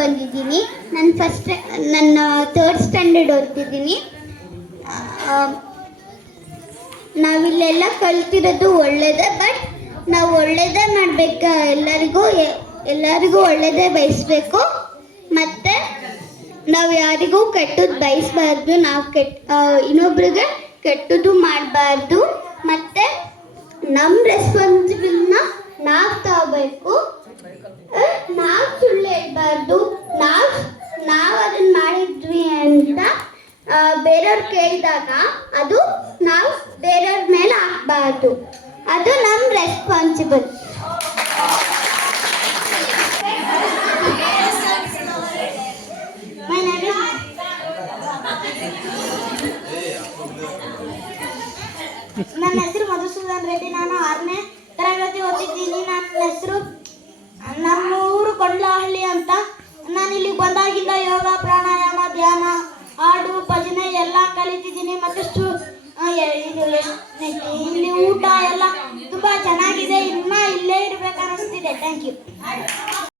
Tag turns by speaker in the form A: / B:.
A: ಬಂದಿದ್ದೀನಿ. ನಾನು ಫಸ್ಟ್ ನನ್ನ ಥರ್ಡ್ ಸ್ಟ್ಯಾಂಡರ್ಡ್ ಓದ್ತಿದ್ದೀನಿ. ನಾವಿಲ್ಲೆಲ್ಲ ಕಲ್ತಿರೋದು ಒಳ್ಳೇದೇ ಬಟ್ ನಾವು ಒಳ್ಳೇದೇ ಮಾಡಬೇಕು? ಎಲ್ಲರಿಗೂ ಎಲ್ಲರಿಗೂ ಒಳ್ಳೇದೇ ಬಯಸಬೇಕು. ಮತ್ತು ನಾವು ಯಾರಿಗೂ ಕೆಟ್ಟದ್ದು ಬಯಸ್ಬಾರ್ದು. ನಾವು ಕೆಟ್ಟ ಇನ್ನೊಬ್ರಿಗೆ ಕೆಟ್ಟದ್ದು ಮಾಡಬಾರ್ದು. ಮತ್ತು ನಮ್ಮ ರೆಸ್ಪಾನ್ಸಿಬಿಲ್ನ ನಾವು ತಗೋಬೇಕು ನಾವು ಸುಳ್ಳು ಹೇಳ್ಬಾರ್ದು. ಬೇರೆಯವ್ರು ಕೇಳಿದಾಗ ಅದು ನಾವು ಬೇರೆಯವ್ರ ಮೇಲೆ ಹಾಕ್ಬಾರ್ದು. ಅದು ನಮ್ಮ ರೆಸ್ಪಾನ್ಸಿಬಲ್ ನನ್ನ ಹೆಸರು ಮಧುಸೂದನ್ ರೆಡ್ಡಿ, ನಾನು ಆರನೇ